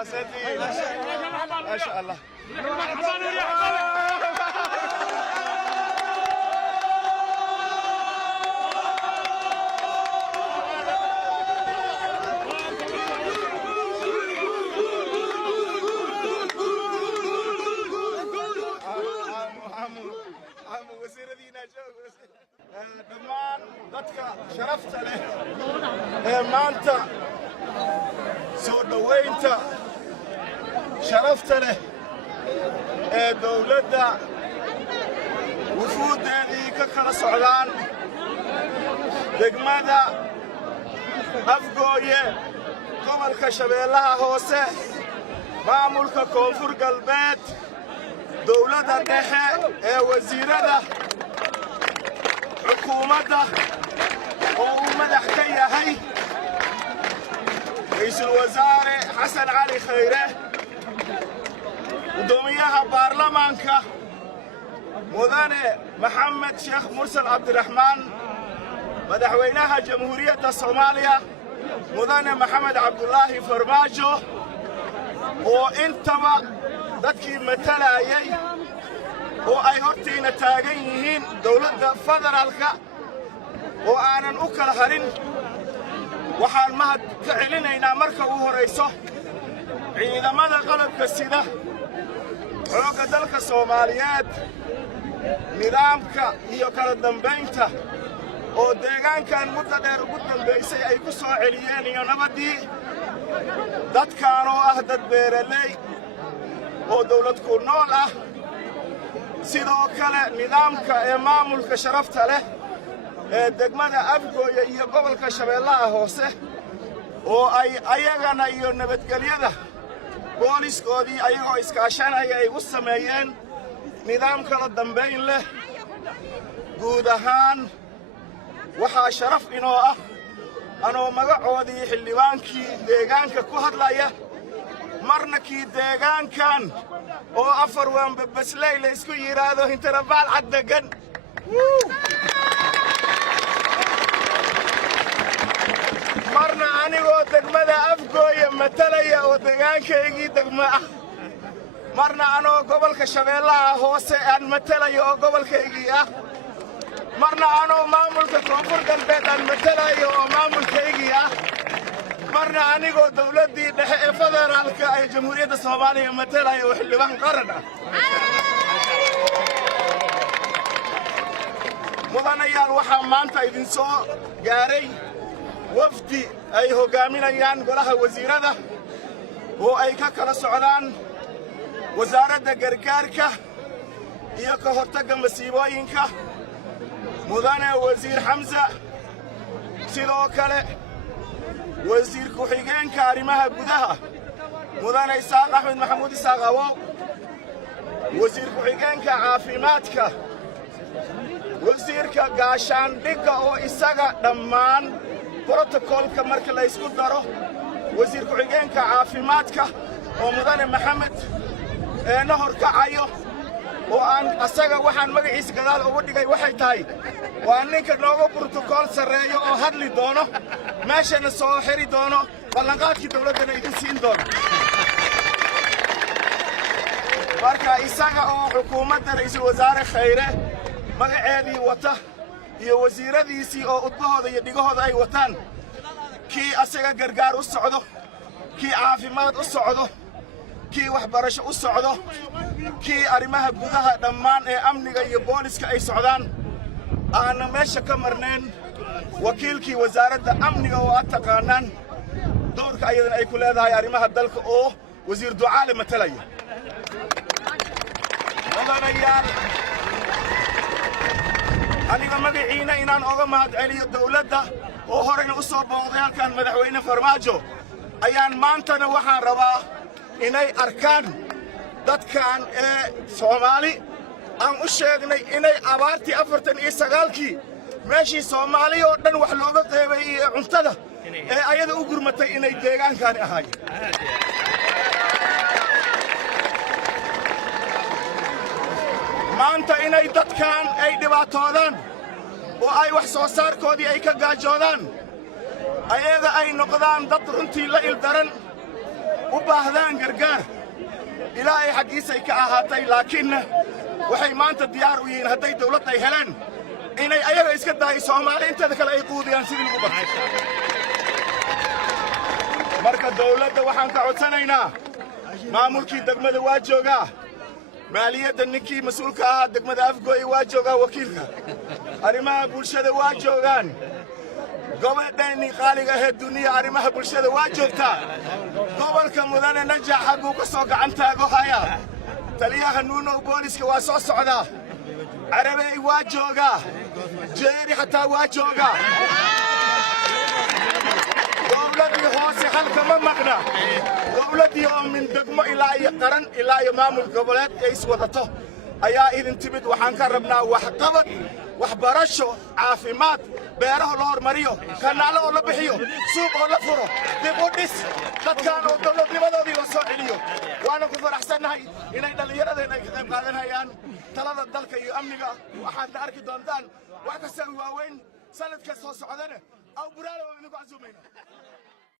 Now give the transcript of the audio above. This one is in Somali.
واسدي ما شاء الله dhammaan dadka sharafta leh ee maanta soo dhaweynta sharafta leh ee dawladda wufuuddeedii ka kala socdaan degmada Afgooye gobolka Shabeellaha Hoose maamulka Koonfur Galbeed dawladda dhexe ee wasiirada xukuumadda oo uu madax ka yahay ra'iisul wasaare Xasan Cali Khayre gudoomiyaha baarlamaanka mudane Maxamed Sheekh Mursal Cabdiraxmaan madaxweynaha jamhuuriyadda Soomaaliya mudane Maxamed Cabdullaahi Farmaajo oo intaba dadkii matalayay oo ay hortiina taagan yihiin dawladda federaalka oo aanan u kala harin waxaan mahad ka celinaynaa marka ugu horeyso ciidamada qalabka sida xoogga dalka Soomaaliyeed nidaamka iyo kala dambeynta oo deegaankan muddo dheer ugu dambeysay ay ku soo celiyeen iyo nabadii dadkaan oo ah dad beeraley oo dawlad ku nool ah sidoo kale nidaamka ee maamulka sharafta leh ee degmada Afgooye iyo gobolka Shabeellaha Hoose oo ay ayagana iyo nabadgelyada booliskoodii ayagoo iskaashanaya ay u sameeyeen nidaam kala dambeyn leh guud ahaan waxaa sharaf inoo ah anoo magacoodii xildhibaankii deegaanka ku hadlaya marna kii deegaankan oo afar waan babasley la isku yiraahdo intarabaal cad degan marna anigoo degmada Afgooye matalaya oo deegaankaygii degmo ah marna anoo gobolka Shabeellaha Hoose aan matalayo oo gobolkaygii ah marna anoo maamulka Koonfur Galbeed aan matalayo oo maamulkaygii ah marna anigoo dawladdii dhexe ee federaalka ay jamhuuriyadda Soomaaliya matalayo oo xildhibaan qaran ah mudanayaal waxaa maanta idin soo gaaray wafdi ay hogaaminayaan golaha wasiirada oo ay ka kala socdaan wasaaradda gargaarka iyo ka hortagga masiibooyinka mudane wasiir Xamza sidoo kale wasiir ku-xigeenka arrimaha gudaha mudane Isaaq Axmed Maxamuud Isaaq Awow wasiir ku-xigeenka caafimaadka wasiirka gaashaandhigga oo isaga dhammaan بروتوكولka marka la isku daro wasiir ku-xigeenka caafimaadka oo mudane Maxamed nahor kacayo oo aan asaga waxaan magaciisa gadaal ugu dhigay waxay tahay waa ninka nooga borotokool sareeyo oo hadli doono meeshana soo xiri doono ballanqaadkii dawladda idin siin doono marka isaga oo xukuumadda ra'iisul wasaare Khayre magaceedii wata iyo wasiiradiisii oo udbahooda iyo dhigahooda ay wataan kii asaga gargaar u socdo kii caafimaad u socdo kii waxbarasho u socdo kii arrimaha gudaha dhammaan ee amniga iyo booliska ay socdaan aan meesha ka marneen wakiilkii wasaaradda amniga oo aad taqaanaan doorka ayadan ay ku leedahay arrimaha dalka oo wasiir Ducaale matalaya mudanayaal aniga magaciina inaan oga mahad celiyo dawladda oo horeyna u soo booqday halkan madaxweyne Farmaajo ayaan maantana waxaan rabaa inay arkaan dadkan ee Soomaali aan u sheegnay inay abaartii 49kii meeshii Soomaali oo dhan wax looga qeybay cuntada ee ayada u gurmatay inay deegaankan ahaayeen maanta inay dadkan ay dhibaatoodaan oo ay wax soo saarkoodii ay ka gaajoodaan ayaga ay noqdaan dad runtii la ildaran وباهدان قرقار إلهي حقي سيك أهاتي لكن وحي ما أنت ديار وين هدي دولتي هلن إني أيها إسكتها إسوامالي أنت ذكال أي قودي أنسيب الغبط مركز دولة وحان كعوتانينا ما ملكي دقمة واجوغا مالية النكي مسؤولك دقمة أفقوي واجوغا وكيلك أرما بولشة واجوغان قبل ديني خالقة الدنيا أرما بولشة واجوغتا قبل كمدان نجح حقوق سوق عن تاقو هيا تليها نونو بوليسك واسو سعدا عربي واجوغا جيري حتى واجوغا دولتي هوسي حلقة ما مقنا دولتي من دقمة إلى قرن إلى إمام القبلات إيس وضطه أيا إذن تبد وحان كربنا وحقبت وحبرشو عافيمات بيره لور مريو كان على أولا بحيو سوق أولا فرو ديبوديس قد كانوا دولة لماذا دي لصوت إليو وانا كفر أحسن هاي إنا إذا اللي يرد إنا يقيم قادن هايان تلاذا الدلك يؤمنك وحان دارك دوندان وحكا سوي واوين سنة كسو سعودانة أو برالة وإنكو عزومينا